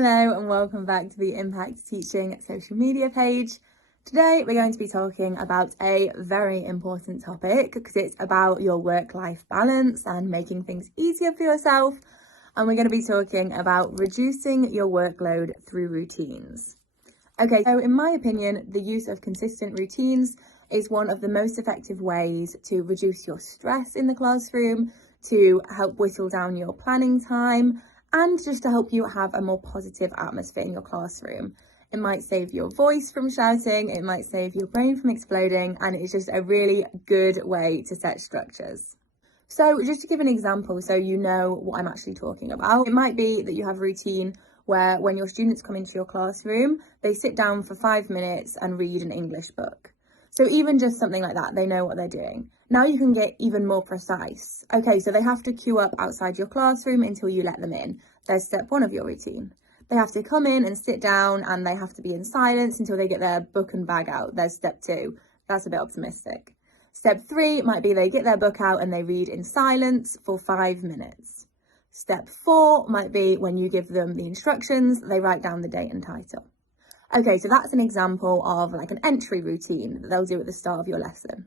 Hello and welcome back to the Impact Teaching social media page. Today we're going to be talking about a very important topic because it's about your work-life balance and making things easier for yourself. And we're going to be talking about reducing your workload through routines. Okay, so in my opinion, the use of consistent routines is one of the most effective ways to reduce your stress in the classroom, to help whittle down your planning time, and just to help you have a more positive atmosphere in your classroom. It might save your voice from shouting, it might save your brain from exploding, and it's just a really good way to set structures. So just to give an example so you know what I'm actually talking about, it might be that you have a routine where when your students come into your classroom, they sit down for 5 minutes and read an English book. So even just something like that, they know what they're doing. Now you can get even more precise. Okay, so they have to queue up outside your classroom until you let them in. There's step 1 of your routine. They have to come in and sit down and they have to be in silence until they get their book and bag out. There's step 2. That's a bit optimistic. Step 3 might be they get their book out and they read in silence for 5 minutes. Step 4 might be when you give them the instructions, they write down the date and title. Okay, so that's an example of like an entry routine that they'll do at the start of your lesson.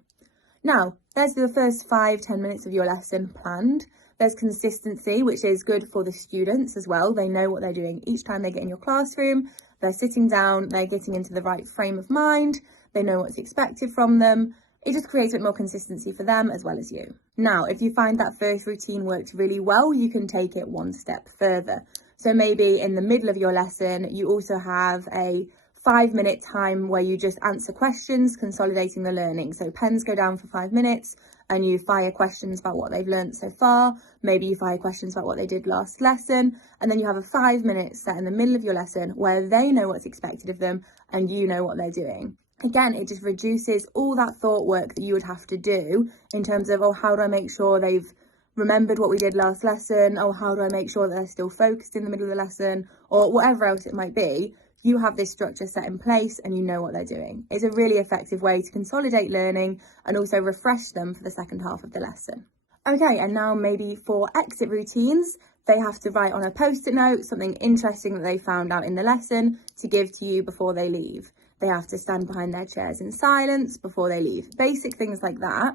Now, there's the first 5-10 minutes of your lesson planned. There's consistency, which is good for the students as well. They know what they're doing each time they get in your classroom. They're sitting down, they're getting into the right frame of mind. They know what's expected from them. It just creates a bit more consistency for them as well as you. Now, if you find that first routine worked really well, you can take it one step further. So maybe in the middle of your lesson, you also have a 5-minute time where you just answer questions, consolidating the learning. So pens go down for 5 minutes and you fire questions about what they've learned so far. Maybe you fire questions about what they did last lesson. And then you have a 5 minutes set in the middle of your lesson where they know what's expected of them and you know what they're doing. Again, it just reduces all that thought work that you would have to do in terms of, oh, how do I make sure they've remembered what we did last lesson? Oh, how do I make sure that they're still focused in the middle of the lesson? Or whatever else it might be. You have this structure set in place and you know what they're doing. It's a really effective way to consolidate learning and also refresh them for the second half of the lesson. Okay, and now maybe for exit routines, they have to write on a post-it note something interesting that they found out in the lesson to give to you before they leave. They have to stand behind their chairs in silence before they leave. Basic things like that.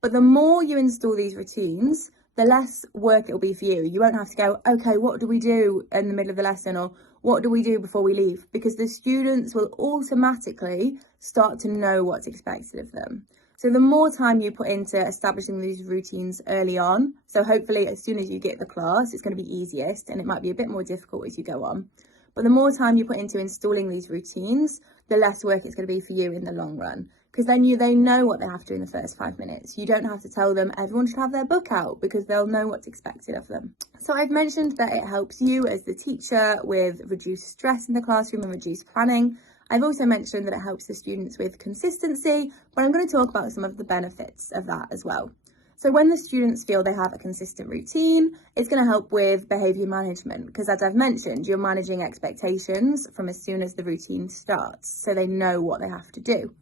But the more you install these routines, the less work it'll be for you. You won't have to go, okay, what do we do in the middle of the lesson? Or what do we do before we leave? Because the students will automatically start to know what's expected of them. So the more time you put into establishing these routines early on, so hopefully as soon as you get the class, it's going to be easiest and it might be a bit more difficult as you go on. But the more time you put into installing these routines, the less work it's going to be for you in the long run. Because then they know what they have to do in the first 5 minutes. You don't have to tell them everyone should have their book out because they'll know what's expected of them. So I've mentioned that it helps you as the teacher with reduced stress in the classroom and reduced planning. I've also mentioned that it helps the students with consistency, but I'm going to talk about some of the benefits of that as well. So when the students feel they have a consistent routine, it's going to help with behaviour management because, as I've mentioned, you're managing expectations from as soon as the routine starts, so they know what they have to do.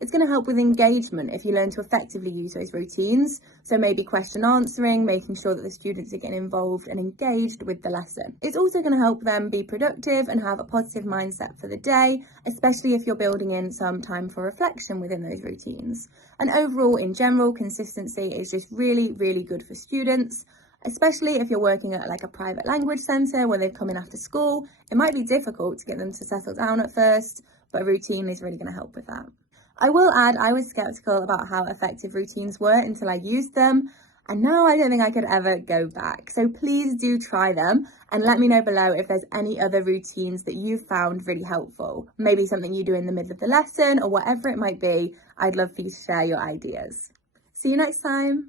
It's going to help with engagement if you learn to effectively use those routines. So maybe question answering, making sure that the students are getting involved and engaged with the lesson. It's also going to help them be productive and have a positive mindset for the day, especially if you're building in some time for reflection within those routines. And overall, in general, consistency is just really, really good for students, especially if you're working at like a private language centre where they've come in after school. It might be difficult to get them to settle down at first, but a routine is really going to help with that. I will add, I was sceptical about how effective routines were until I used them, and now I don't think I could ever go back. So please do try them and let me know below if there's any other routines that you've found really helpful. Maybe something you do in the middle of the lesson or whatever it might be. I'd love for you to share your ideas. See you next time.